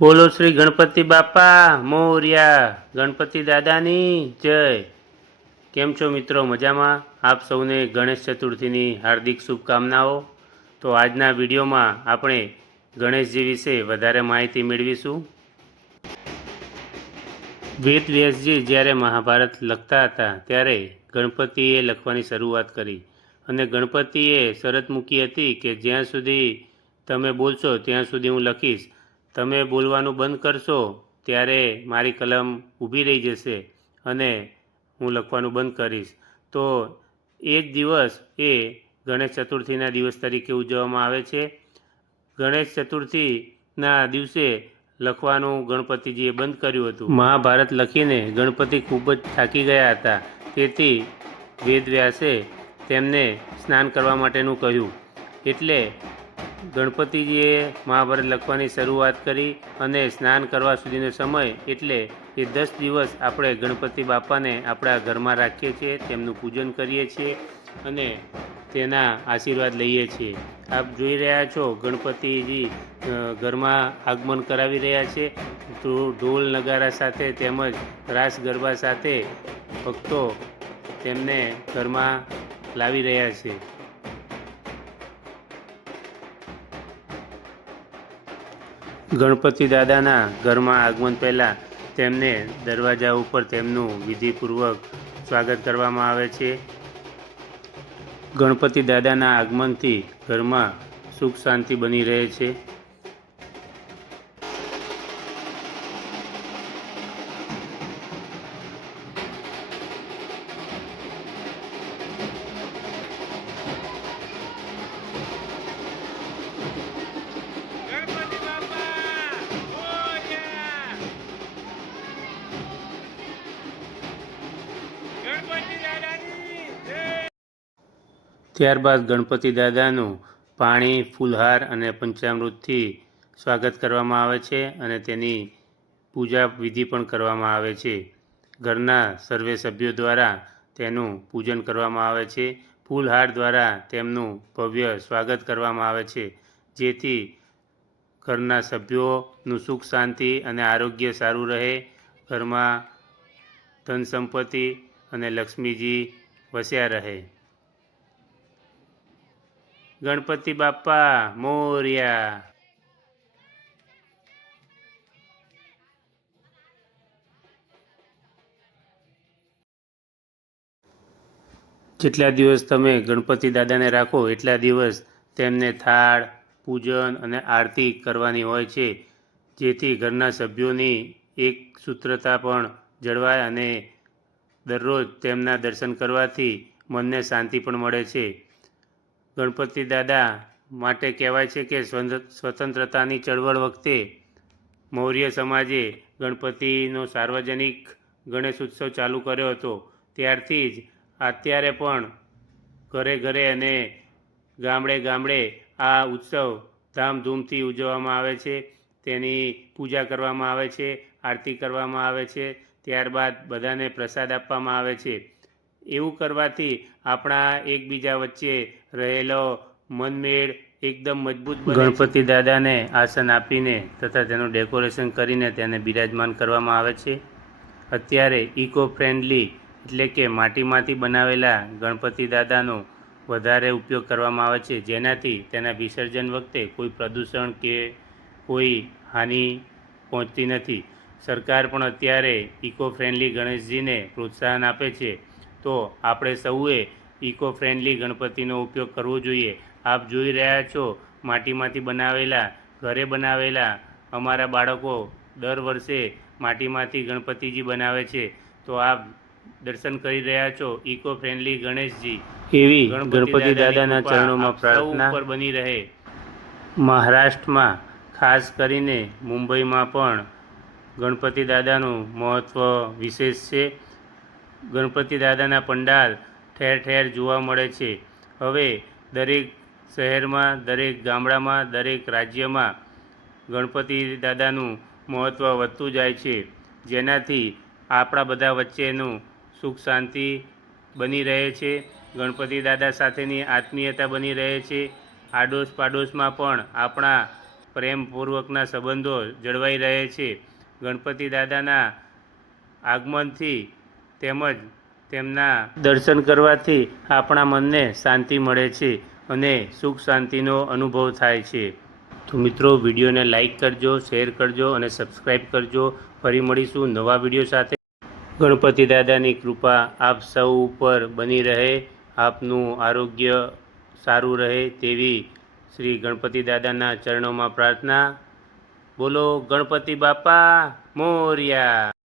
બોલો શ્રી ગણપતિ બાપા મોર્યા, ગણપતિ દાદાની જય। કેમ છો મિત્રો, મજામાં? આપ સૌને ગણેશ ચતુર્થીની હાર્દિક શુભકામનાઓ। તો આજના વિડીયોમાં આપણે ગણેશજી વિશે વધારે માહિતી મેળવીશું। વેદ વ્યાસજી જ્યારે મહાભારત લખતા હતા ત્યારે ગણપતિએ લખવાની શરૂઆત કરી અને ગણપતિએ શરત મૂકી હતી કે જ્યાં સુધી તમે બોલશો ત્યાં સુધી હું લખીશ, તમે બોલવાનું બંધ કરશો ત્યારે મારી કલમ ઊભી રહી જશે અને હું લખવાનું બંધ કરીશ। તો એ જ દિવસ એ ગણેશ ચતુર્થીના દિવસ તરીકે ઉજવવામાં આવે છે। ગણેશ ચતુર્થીના દિવસે લખવાનું ગણપતિજીએ બંધ કર્યું હતું। મહાભારત લખીને ગણપતિ ખૂબ જ થાકી ગયા હતા, તેથી વેદવ્યાસે તેમને સ્નાન કરવા માટેનું કહ્યું। એટલે ગણપતિજીએ મહાભારત લખવાની શરૂઆત કરી અને સ્નાન કરવા સુધીનો સમય એટલે એ 10 દિવસ આપણે ગણપતિ બાપાને આપણા ઘરમાં રાખીએ છીએ, તેમનું પૂજન કરીએ છીએ અને તેના આશીર્વાદ લઈએ છીએ। આપ જોઈ રહ્યા છો ગણપતિજી ઘરમાં આગમન કરાવી રહ્યા છે। તો ઢોલ નગારા સાથે તેમજ રાસ ગરબા સાથે ભક્તો તેમને ઘરમાં લાવી રહ્યા છે। ગણપતિ દાદાના ઘરમાં આગમન પહેલાં તેમને દરવાજા ઉપર તેમનું વિધિપૂર્વક સ્વાગત કરવામાં આવે છે। ગણપતિ દાદાના આગમનથી ઘરમાં સુખ શાંતિ બની રહે છે। ત્યારબાદ ગણપતિ દાદાનું પાણી, ફૂલહાર અને પંચામૃતથી સ્વાગત કરવામાં આવે છે અને તેની પૂજા વિધિ પણ કરવામાં આવે છે। ઘરના સર્વે સભ્યો દ્વારા તેનું પૂજન કરવામાં આવે છે। ફૂલહાર દ્વારા તેમનું ભવ્ય સ્વાગત કરવામાં આવે છે, જેથી ઘરના સભ્યોનું સુખ શાંતિ અને આરોગ્ય સારું રહે, ઘરમાં ધન સંપત્તિ અને લક્ષ્મીજી વસ્યા રહે। ગણપતિ બાપ્પા મોર્યા। જેટલા દિવસ તમે ગણપતિ દાદાને રાખો એટલા દિવસ તેમને થાળ, પૂજન અને આરતી કરવાની હોય છે, જેથી ઘરના સભ્યોની એક સૂત્રતા પણ જળવાય અને દરરોજ તેમના દર્શન કરવાથી મનને શાંતિ પણ મળે છે। ગણપતિ દાદા માટે કહેવાય છે કે સ્વતંત્રતાની ચળવળ વખતે મૌર્ય સમાજે ગણપતિનો સાર્વજનિક ગણેશ ઉત્સવ ચાલુ કર્યો હતો। ત્યારથી જ અત્યારે પણ ઘરે ઘરે અને ગામડે ગામડે આ ઉત્સવ ધામધૂમથી ઉજવવામાં આવે છે। તેની પૂજા કરવામાં આવે છે, આરતી કરવામાં આવે છે, ત્યારબાદ બધાને પ્રસાદ આપવામાં આવે છે। એવું કરવાથી આપણા એકબીજા વચ્ચે રહેલો મનમેળ એકદમ મજબૂત બને છે। ગણપતિ દાદાને આસન આપીને તથા તેનું ડેકોરેશન કરીને તેને બિરાજમાન કરવામાં આવે છે। અત્યારે ઇકો ફ્રેન્ડલી એટલે કે માટીમાંથી બનાવેલા ગણપતિ દાદાનો વધારે ઉપયોગ કરવામાં આવે છે, જેનાથી તેના વિસર્જન વખતે કોઈ પ્રદૂષણ કે કોઈ હાનિ પહોંચતી નથી। સરકાર પણ અત્યારે ઇકો ફ્રેન્ડલી ગણેશજીને પ્રોત્સાહન આપે છે, તો આપણે સૌએ ઇકો ફ્રેન્ડલી ગણપતિનો ઉપયોગ કરવો જોઈએ। આપ જોઈ રહ્યા છો માટીમાંથી બનાવેલા, ઘરે બનાવેલા અમારા બાળકો દર વર્ષે માટીમાંથી ગણપતિજી બનાવે છે, તો આપ દર્શન કરી રહ્યા છો ઇકો ફ્રેન્ડલી ગણેશજી। એવી ગણપતિ દાદાના ચરણોમાં પ્રાર્થના ઉપર બની રહે। મહારાષ્ટ્રમાં ખાસ કરીને મુંબઈમાં પણ ગણપતિ દાદાનું મહત્ત્વ વિશેષ છે। ગણપતિ દાદાના પંડાલ ઠેર ઠેર જોવા મળે છે। હવે દરેક શહેરમાં, દરેક ગામડામાં, દરેક રાજ્યમાં ગણપતિ દાદાનું મહત્ત્વ વધતું જાય છે, જેનાથી આપણા બધા વચ્ચેનું સુખ શાંતિ બની રહે છે। ગણપતિ દાદા સાથેની આત્મીયતા બની રહે છે। આડોશ પાડોશમાં પણ આપણા પ્રેમપૂર્વકના સંબંધો જળવાઈ રહે છે. ગણપતિ દાદાના આગમનથી તેમજ તેમના દર્શન કરવાથી આપણા મનને શાંતિ મળે છે અને સુખ શાંતિનો અનુભવ થાય છે. તો મિત્રો, વિડીયોને લાઈક કરજો, શેર કરજો અને સબસ્ક્રાઈબ કરજો. ફરી મળીશું નવા વિડીયો સાથે. ગણપતિ દાદાની કૃપા આપ સૌ ઉપર બની રહે, આપનું આરોગ્ય સારું રહે તેવી શ્રી ગણપતિ દાદાના ચરણોમાં પ્રાર્થના. બોલો ગણપતિ બાપા મોરયા.